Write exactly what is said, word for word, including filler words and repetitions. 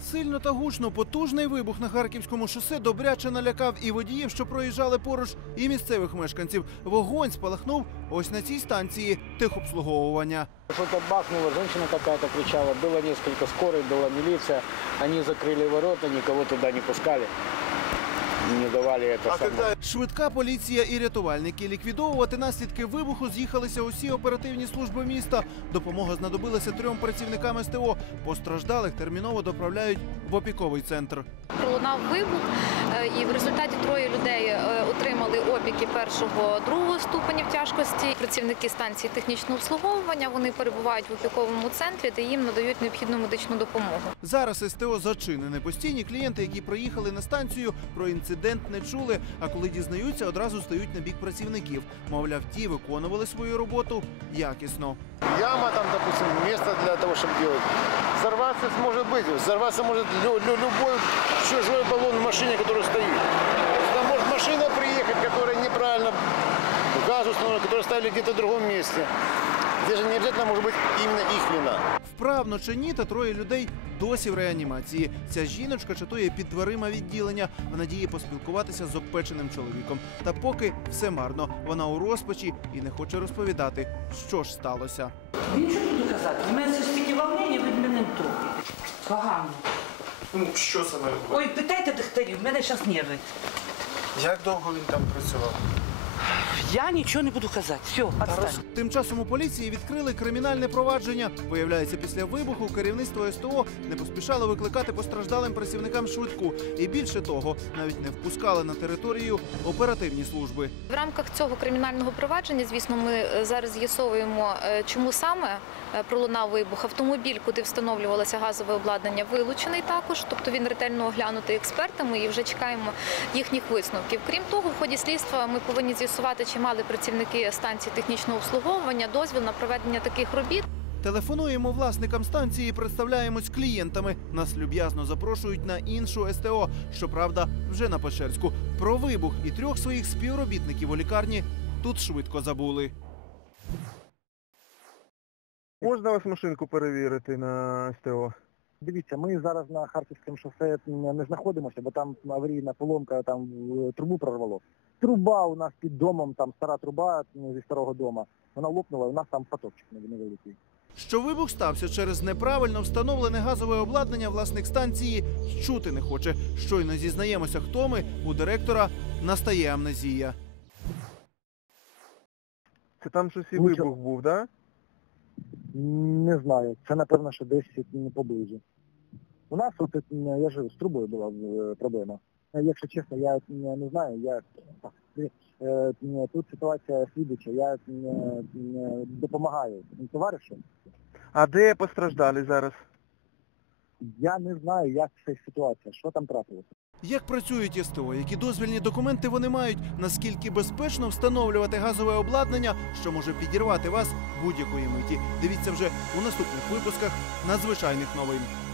Сильно та гучно потужний вибух на Харківському шосе добряче налякав і водіїв, що проїжджали поруч, і місцевих мешканців. Вогонь спалахнув ось на цій станції техобслуговування. Что-то бахнуло, женщина какая-то кричала, было несколько скорой, была милиция, они закрыли ворота, никого туда не пускали, не давали это самое. Швидка поліція і рятувальники. Ліквідовувати наслідки вибуху з'їхалися усі оперативні служби міста. Допомога знадобилася трьом працівникам ес те о. Постраждалих терміново доправляють в опіковий центр. Пролунав вибух, і в результаті троє людей отримали опіки першого, другого ступенів тяжкості. Працівники станції технічного обслуговування, вони перебувають в опіковому центрі, де їм надають необхідну медичну допомогу. Зараз ес те о зачинене. Постійні клієнти, які приїхали на станцію, про інцидент не чули, а коли дізнаються, одразу стають на бік працівників. Мовляв, ті виконували свою роботу якісно. Яма там, допустим, место для того, чтобы делать. Взорваться может быть. Взорваться может лю лю любой чужой баллон в машине, который стоит. Сюда может машина приехать, которая неправильно газ установлена, которую ставили где-то в другом месте. Здесь же не обязательно может быть именно их вина. Вправно чи ні, та троє людей досі в реанімації. Ця жіночка чатує під дверима відділення в надії поспілкуватися з обпеченим чоловіком. Та поки все марно. Вона у розпачі і не хоче розповідати, що ж сталося. Нічого не буду казати. У мене стільки волнення, від мене трохи. Погано. Ну, що саме? Ой, питайте докторів, в мене зараз нерви. Як довго він там працював? Я нічого не буду казати. Все, відстань. Тим часом у поліції відкрили кримінальне провадження. Виявляється, після вибуху керівництво ес те о не поспішало викликати постраждалим працівникам швидку. І більше того, навіть не впускали на територію оперативні служби. В рамках цього кримінального провадження, звісно, ми зараз з'ясовуємо, чому саме пролунав вибух. Автомобіль, куди встановлювалося газове обладнання, вилучений також, тобто він ретельно оглянутий експертами і вже чекаємо їхніх висновків. Крім того, в ході слідства ми повинні з'ясувати, чи мали працівники станції технічного обслуговування дозвіл на проведення таких робіт. Телефонуємо власникам станції, представляємось клієнтами. Нас люб'язно запрошують на іншу ес те о, щоправда, вже на Печерську. Про вибух і трьох своїх співробітників у лікарні тут швидко забули. Можна вас машинку перевірити на ес те о? Дивіться, ми зараз на Харківському шосе не знаходимося, бо там аварійна поломка, там трубу прорвало. Труба у нас під домом, там стара труба зі старого дому, вона лопнула, у нас там потокчик невеликий. Що вибух стався через неправильно встановлене газове обладнання, власник станції чути не хоче. Щойно зізнаємося, хто ми, у директора настає амнезія. Це там щось і Ну, вибух був, так? Не знаю, це напевно, що десь поблизу. У нас, от, я ж з трубою була проблема. Якщо чесно, я не знаю, я... Тут ситуація слідуча, я допомагаю товаришу. А де постраждали зараз? Я не знаю, як ця ситуація, що там трапилося. Як працюють ес те о, які дозвільні документи вони мають, наскільки безпечно встановлювати газове обладнання, що може підірвати вас будь-якої миті. Дивіться вже у наступних випусках надзвичайних новин.